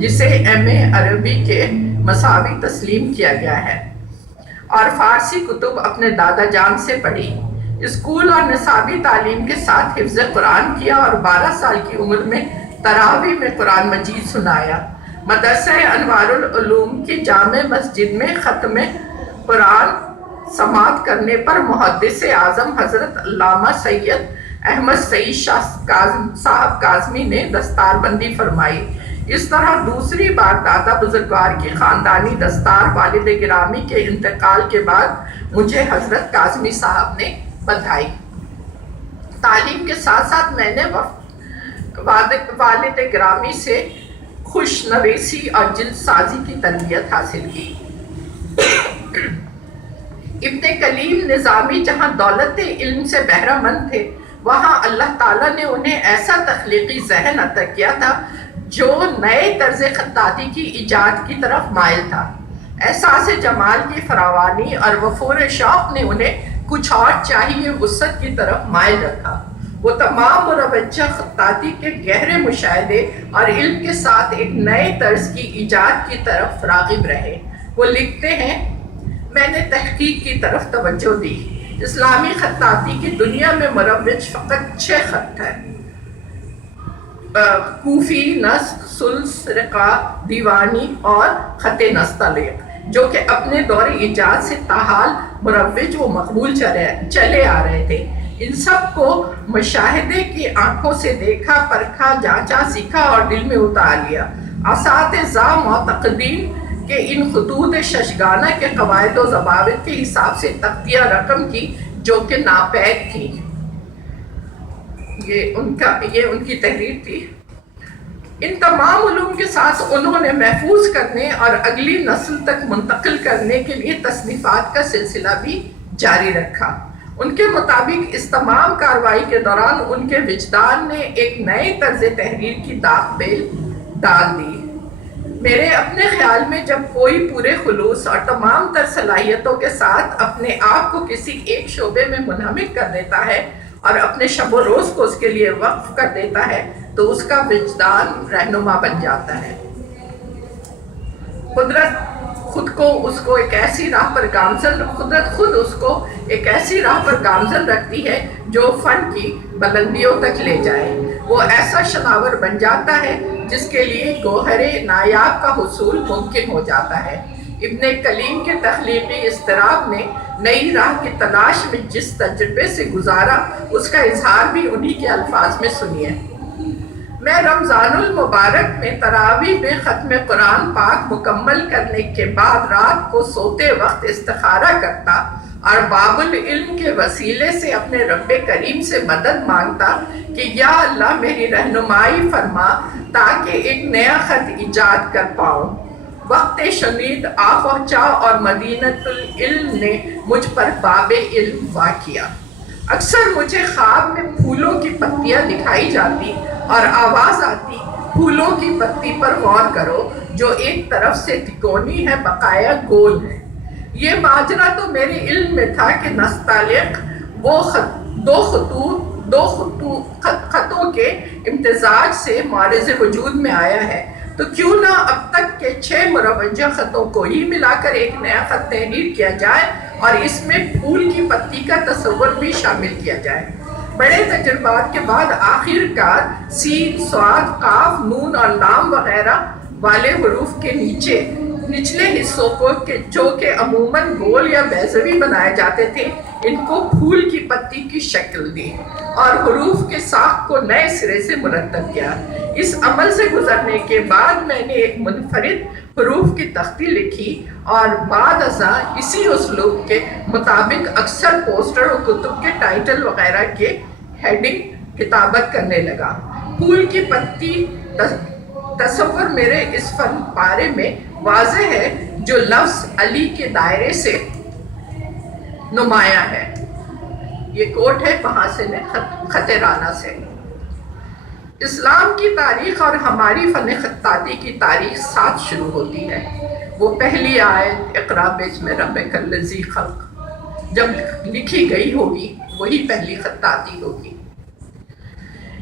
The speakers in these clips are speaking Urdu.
جسے ایم اے عربی کے مساوی تسلیم کیا گیا ہے، اور فارسی کتب اپنے دادا جان سے پڑھی۔ اسکول اور نصابی تعلیم کے ساتھ حفظ قرآن کیا اور 12 سال کی عمر میں تراویح میں قرآن مجید سنایا۔ مدرسہ انوار العلوم کی جامع مسجد میں ختم قرآن سماعت کرنے پر محدث اعظم حضرت علامہ سید احمد سعید شاہ صاحب کاظمی نے دستار بندی فرمائی۔ اس طرح دوسری بار دادا بزرگوار کی خاندانی دستار والد گرامی کے انتقال کے بعد مجھے حضرت کاظمی صاحب نے بندھائی۔ تعلیم کے ساتھ ساتھ میں نے والد گرامی سے خوش نویسی اور جلد سازی کی تربیت حاصل کی۔ ابن کلیم نظامی جہاں دولت علم سے بہرہ مند تھے، وہاں اللہ تعالیٰ نے انہیں ایسا تخلیقی ذہن عطا کیا تھا جو نئے طرز خطاطی کی ایجاد کی طرف مائل تھا۔ احساس جمال کی فراوانی اور وفور شوق نے انہیں کچھ اور چاہیے وسعت کی طرف مائل رکھا۔ وہ تمام مروجہ خطاطی کے گہرے مشاہدے اور علم کے ساتھ ایک نئے طرز کی ایجاد کی طرف راغب رہے۔ وہ لکھتے ہیں، میں نے تحقیق کی طرف توجہ دی۔ اسلامی خطاطی کی دنیا میں مروج فقط 6 خط ہیں: کوفی، نسخ، ثلث، رقاع، دیوانی اور خط نستعلیق، جو کہ اپنے دور ایجاد سے تاحال مروج و مقبول چلے آ رہے تھے۔ ان سب کو مشاہدے کی آنکھوں سے دیکھا، پرکھا، جانچا، سیکھا اور دل میں اتار لیا۔ اساتذہ معتقدین کہ ان خطوط ششگانہ کے قواعد و ضوابط کے حساب سے تختیہ رقم کی، جو کہ ناپید تھی۔ یہ ان کی تحریر تھی۔ ان تمام علوم کے ساتھ انہوں نے محفوظ کرنے اور اگلی نسل تک منتقل کرنے کے لیے تصنیفات کا سلسلہ بھی جاری رکھا۔ ان کے مطابق اس تمام کارروائی کے دوران ان کے وجدان نے ایک نئے طرز تحریر کی داغ بیل ڈال دی۔ میرے اپنے خیال میں جب کوئی پورے خلوص اور تمام تر صلاحیتوں کے ساتھ اپنے آپ کو کسی ایک شعبے میں منہمک کر دیتا ہے اور اپنے شب و روز کو اس کے لیے وقف کر دیتا ہے تو اس کا وجدان رہنما بن جاتا ہے۔ قدرت خود اس کو ایک ایسی راہ پر گامزن رکھتی ہے جو فن کی بلندیوں تک لے جائے۔ وہ ایسا شناور بن جاتا ہے جس کے لیے گوہر نایاب کا حصول ممکن ہو جاتا ہے۔ ابن کلیم کے تخلیقی اضطراب نے نئی راہ کی تلاش میں جس تجربے سے گزارا، اس کا اظہار بھی انہی کے الفاظ میں سنیے۔ میں رمضان المبارک میں تراویح میں ختم قرآن پاک مکمل کرنے کے بعد رات کو سوتے وقت استخارہ کرتا اور باب العلم کے وسیلے سے اپنے رب کریم سے مدد مانگتا کہ یا اللہ میری رہنمائی فرما تاکہ ایک نیا خط ایجاد کر پاؤں۔ وقت شدید آ پہنچا اور مدینۃ العلم نے مجھ پر باب علم وا کیا۔ اکثر مجھے خواب میں پھولوں کی پتیاں دکھائی جاتی اور آواز آتی، پھولوں کی پتی پر غور کرو جو ایک طرف سے تکونی ہے، بقایا گول ہے۔ یہ ماجرا تو میرے علم میں تھا کہ نستعلیق وہ دو خطوں کے امتزاج سے معرض وجود میں آیا ہے، تو کیوں نہ اب تک کے 6 مروجہ خطوں کو ہی ملا کر ایک نیا خط تحریر کیا جائے اور اس میں پھول کی پتی کا تصور بھی شامل کیا جائے۔ بڑے تجربات کے بعد آخر کار سین، صاد، قاف، نون اور لام وغیرہ والے حروف کے نچلے حصوں کو جو کہ عموماً گول یا بیضوی بنائے جاتے تھے، ان کو پھول کی پتی کی شکل دی اور حروف کے ساخت کو نئے سرے سے مرتب کیا۔ اس عمل سے گزرنے کے بعد میں نے ایک منفرد حروف کی تختی لکھی اور بعد ازاں اسی اسلوب کے مطابق اکثر پوسٹر اور کتب کے ٹائٹل وغیرہ کے ہیڈنگ کتابت کرنے لگا۔ پھول کی پتی تصور میرے اس فن پارے میں واضح ہے جو لفظ علی کے دائرے سے نمایاں ہے۔ یہ کوٹ ہے محاسن خط رانا سے۔ اسلام کی تاریخ اور ہماری فن خطاطی کی تاریخ ساتھ شروع ہوتی ہے۔ وہ پہلی آیت اقرا باسم ربک الذی خلق جب لکھی گئی ہوگی وہی پہلی خطاطی ہوگی۔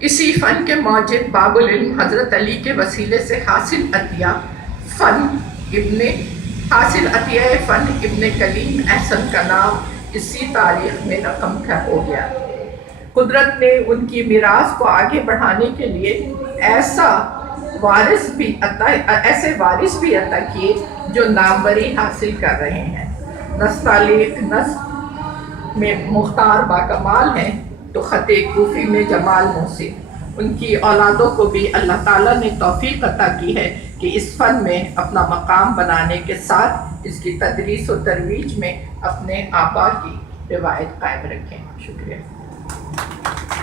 اسی فن کے موجد باب العلم حضرت علی کے وسیلے سے حاصل عطیہ فن ابن کلیم احسن کا نام اسی تاریخ میں رقم ہو گیا۔ قدرت نے ان کی میراث کو آگے بڑھانے کے لیے ایسے وارث بھی عطا کیے جو ناموری حاصل کر رہے ہیں۔ نسل میں مختار باکمال ہیں تو خط کوفی میں جمال محسن، ان کی اولادوں کو بھی اللہ تعالیٰ نے توفیق عطا کی ہے کہ اس فن میں اپنا مقام بنانے کے ساتھ اس کی تدریس و ترویج میں اپنے آبا کی روایت قائم رکھیں۔ شکریہ۔